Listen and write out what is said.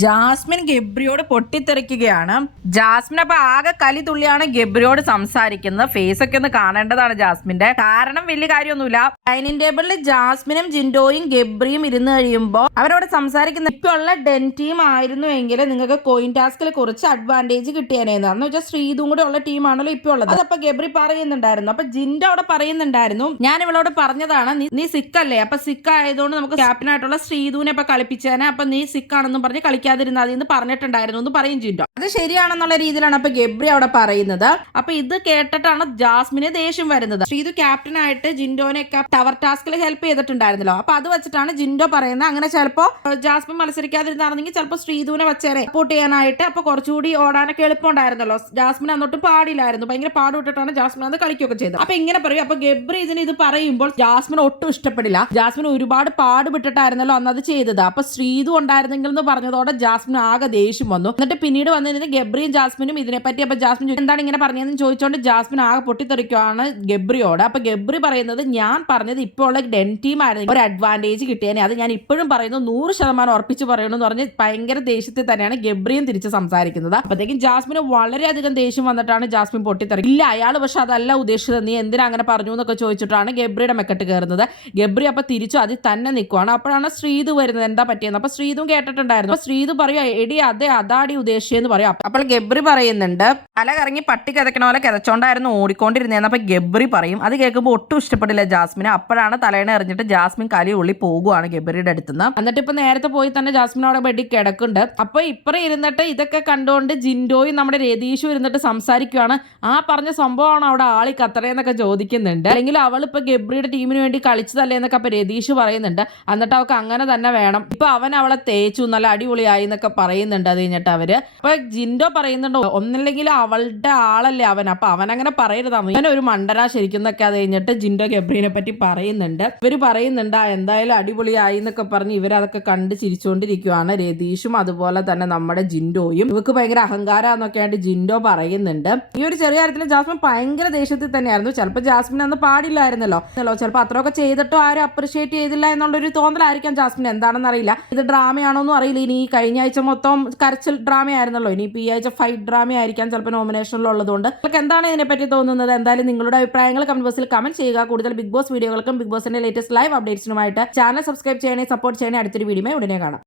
Jasmine ഗബ്രിയോട് പൊട്ടിത്തെറിക്കുകയാണ്. Jasmine അപ്പൊ ആകെ കലി തുള്ളിയാണ് ഗബ്രിയോട് സംസാരിക്കുന്നത്. ഫേസ് ഒക്കെ ഒന്ന് കാണേണ്ടതാണ് ജാസ്മിന്റെ. കാരണം വലിയ കാര്യമൊന്നുമില്ല. ഡൈനിങ് ടേബിളിൽ ജാസ്മിനും ജിൻഡോയും ഗബ്രിയും ഇരുന്ന് കഴിയുമ്പോൾ അവരോട് സംസാരിക്കുന്ന ഇപ്പൊ ഉള്ള ഡെൻ ടീം ആയിരുന്നു എങ്കിൽ നിങ്ങൾക്ക് കോയിൻ ടാസ്കിൽ കുറച്ച് അഡ്വാൻറ്റേജ് കിട്ടിയാനേന്ന്. എന്ന് വെച്ചാൽ ശ്രീതും കൂടെ ഉള്ള ടീമാണല്ലോ ഇപ്പൊ ഉള്ളത്. അതപ്പൊ ഗബ്രി പറയുന്നുണ്ടായിരുന്നു. അപ്പൊ ജിൻഡോ അവിടെ പറയുന്നുണ്ടായിരുന്നു, ഞാൻ ഇവളോട് പറഞ്ഞതാണ് നീ സിക്കല്ലേ, അപ്പൊ സിക്ക് ആയതുകൊണ്ട് നമുക്ക് ക്യാപ്റ്റനായിട്ടുള്ള ശ്രീതുവിനെ ഇപ്പൊ കളിപ്പിച്ചേനെ, അപ്പൊ നീ സിക്കാണെന്നും പറഞ്ഞ് കളിക്കാതിരുന്നാൽ എന്ന് പറഞ്ഞിട്ടുണ്ടായിരുന്നു എന്ന് പറയും ജിൻഡോ. അത് ശരിയാണെന്നുള്ള രീതിയിലാണ് അപ്പൊ ഗബ്രി അവിടെ പറയുന്നത്. അപ്പൊ ഇത് കേട്ടിട്ടാണ് ജാസ്മിന് ദേഷ്യം വരുന്നത്. ശ്രീതു ക്യാപ്റ്റനായിട്ട് ജിൻഡോനെയൊക്കെ ടവർ ടാസ്കിൽ ഹെൽപ്പ് ചെയ്തിട്ടുണ്ടായിരുന്നല്ലോ. അപ്പൊ അത് വെച്ചിട്ടാണ് ജിൻഡോ പറയുന്നത് അങ്ങനെ ചിലപ്പോ ജാസ്മിൻ മത്സരിക്കാതിരുന്നാണെങ്കിൽ ചിലപ്പോൾ ശ്രീതുവിനെ വെച്ചേരെ സപ്പോർട്ട് ചെയ്യാനായിട്ട് അപ്പൊ കുറച്ചുകൂടി ഓടാനൊക്കെ എളുപ്പമുണ്ടായിരുന്നല്ലോ. ജാസ്മിൻ അന്നോട്ട് പാടില്ലായിരുന്നു, ഭയങ്കര പാടുവിട്ടിട്ടാണ് ജാസ്മിൻ അത് കളിക്കുകയൊക്കെ ചെയ്തത്. അപ്പൊ ഇങ്ങനെ പറയും. അപ്പൊ ഗബ്രി ഇത് പറയുമ്പോൾ ജാസ്മിൻ ഒട്ടും ഇഷ്ടപ്പെടില്ല. ജാസ്മിൻ ഒരുപാട് പാടുപെട്ടിട്ടായിരുന്നല്ലോ അന്ന് അത് ചെയ്തത്. അപ്പൊ ശ്രീതു ഉണ്ടായിരുന്നെങ്കിൽ എന്ന് പറഞ്ഞതോടെ ജാസ്മിൻ ആകെ ദേഷ്യം വന്നു. എന്നിട്ട് പിന്നീട് വന്നതിന് ഗബ്രിയും ജാസ്മിനും ഇതിനെപ്പറ്റി അപ്പൊ ജാസ്മിൻ എന്താണ് ഇങ്ങനെ പറഞ്ഞതെന്ന് ചോദിച്ചുകൊണ്ട് ജാസ്മിൻ ആകെ പൊട്ടിത്തെറിക്കുകയാണ് ഗബ്രിയോട്. അപ്പൊ ഗബ്രി പറയുന്നത്, ഞാൻ പറഞ്ഞത് ഇപ്പോൾ ഉള്ള ഡെൻ ടീം ആയിരുന്നു ഒരു അഡ്വാൻറ്റേജ് കിട്ടിയേനെ, അത് ഞാൻ ഇപ്പോഴും പറയുന്നു 100% ഉറപ്പിച്ച് പറയണമെന്ന് പറഞ്ഞ് ഭയങ്കര ദേഷ്യത്തിൽ തന്നെയാണ് ഗബ്രിയും തിരിച്ച് സംസാരിക്കുന്നത്. അപ്പോഴത്തേക്കും ജാസ്മിന് വളരെയധികം ദേഷ്യം വന്നിട്ടാണ് ജാസ്മിൻ പൊട്ടിത്തെറി. ഇല്ല അയാൾ പക്ഷെ അതല്ല ഉദ്ദേശിച്ചത്, നീ എന്തിനാ അങ്ങനെ പറഞ്ഞു എന്നൊക്കെ ചോദിച്ചിട്ടാണ് ഗബ്രിയുടെ മെക്കെട്ട് കയറുന്നത്. ഗബ്രി അപ്പൊ തിരിച്ചു അതിൽ തന്നെ നിൽക്കുവാണ്. അപ്പോഴാണ് ശ്രീതു വരുന്നത്, എന്താ പറ്റിയെന്ന്. അപ്പൊ ശ്രീതും കേട്ടിട്ടുണ്ടായിരുന്നു. അപ്പൊ ശ്രീതു പറയും, എടി അതാടി ഉദ്ദേശിച്ചെന്ന് പറയും. അപ്പോൾ ഗബ്രി പറയുന്നുണ്ട്, തല കറങ്ങി പട്ടി കിതക്കണ പോലെ കിതച്ചോണ്ടായിരുന്നു ഓടിക്കൊണ്ടിരുന്നതെന്ന്. അപ്പൊ ഗബ്രി പറയും. അത് കേൾക്കുമ്പോൾ ഒട്ടും ഇഷ്ടപ്പെടില്ല ജാസ്മിന്. അപ്പോഴാണ് തലേണ എറിഞ്ഞിട്ട് ജാസ്മിൻ കലി ഉള്ളി പോകുവാണ് ഗബ്രിയുടെ അടുത്തുനിന്ന്. എന്നിട്ട് ഇപ്പൊ നേരത്തെ പോയി തന്നെ ജാസ്മിൻ അവിടെ ബെഡി കിടക്കുന്നുണ്ട്. അപ്പൊ ഇപ്പറേ ഇരുന്നിട്ട് ഇതൊക്കെ കണ്ടുകൊണ്ട് ജിൻഡോയും നമ്മുടെ രതീഷും ഇരുന്നിട്ട് സംസാരിക്കുവാണ്. ആ പറഞ്ഞ സംഭവമാണ് അവിടെ ആളി കത്തറയെന്നൊക്കെ ചോദിക്കുന്നുണ്ട്. അല്ലെങ്കിൽ അവൾ ഇപ്പൊ ഗബ്രിയുടെ ടീമിന് വേണ്ടി കളിച്ചതല്ലേ എന്നൊക്കെ അപ്പൊ രതീഷ് പറയുന്നുണ്ട്. എന്നിട്ട് അവൾക്ക് അങ്ങനെ തന്നെ വേണം, ഇപ്പൊ അവൻ അവളെ തേച്ചു നല്ല അടിപൊളിയായി എന്നൊക്കെ പറയുന്നുണ്ട്. അത് കഴിഞ്ഞിട്ട് അവര് അപ്പൊ ജിൻഡോ പറയുന്നുണ്ട്, ഒന്നില്ലെങ്കിൽ അവളുടെ ആളല്ലേ അവൻ, അപ്പൊ അവൻ അങ്ങനെ പറയരുത്, അവൻ ഒരു മണ്ടനാ ശരിക്കും എന്നൊക്കെ. അത് കഴിഞ്ഞിട്ട് ജിൻഡോ ഗബ്രീനെ പറ്റി പറയുന്നുണ്ട്. ഇവര് പറയുന്നുണ്ട് എന്തായാലും അടിപൊളിയായി എന്നൊക്കെ പറഞ്ഞ് ഇവരതൊക്കെ കണ്ട് ചിരിച്ചുകൊണ്ടിരിക്കുവാണ്. രതീഷും അതുപോലെ തന്നെ നമ്മുടെ ജിൻഡോയും. ഇവർക്ക് ഭയങ്കര അഹങ്കാരാന്നൊക്കെ ആയിട്ട് ജിൻഡോ പറയുന്നുണ്ട്. ഈ ഒരു ചെറിയ കാര്യത്തിൽ ജാസ്മിൻ ഭയങ്കര ദേഷ്യത്തിൽ തന്നെയായിരുന്നു. ചിലപ്പോൾ ജാസ്മിൻ അന്ന് പാടില്ലായിരുന്നല്ലോ, ചിലപ്പോൾ അത്രയൊക്കെ ചെയ്തിട്ടും ആരും അപ്രിഷിയേറ്റ് ചെയ്തില്ല എന്നുള്ളൊരു തോന്നലായിരിക്കാം ജാസ്മിൻ. എന്താണെന്ന് അറിയില്ല, ഇത് ഡ്രാമയാണോന്നും അറിയില്ല. ഇനി ഈ കഴിഞ്ഞ ആഴ്ച മൊത്തം കരച്ചിൽ ഡ്രാമ ആയിരുന്നല്ലോ, ഇനി ഈ ആഴ്ച ഫൈറ്റ് ഡ്രാമ ആയിരിക്കാം ചിലപ്പോൾ നോമിനേഷനിലുള്ളതുകൊണ്ട്. നിങ്ങൾക്ക് എന്താണ് ഇതിനെപ്പറ്റി തോന്നുന്നത്? എന്തായാലും നിങ്ങളുടെ അഭിപ്രായങ്ങൾ കമന്റ് ബോക്സിൽ കമന്റ് ചെയ്യുക. കൂടുതൽ ബിഗ് ബോസ് വീഡിയോകൾക്കും ബിഗ് ബോസിന്റെ ലേറ്റസ്റ്റ് ലൈവ് അപ്ഡേറ്റ്സിനുമായിട്ട് ചാനൽ സബ്സ്ക്രൈബ് ചെയ്യണേ, സപ്പോർട്ട് ചെയ്യണേ. അടുത്തൊരു വീഡിയോ ഉടനെ കാണാം.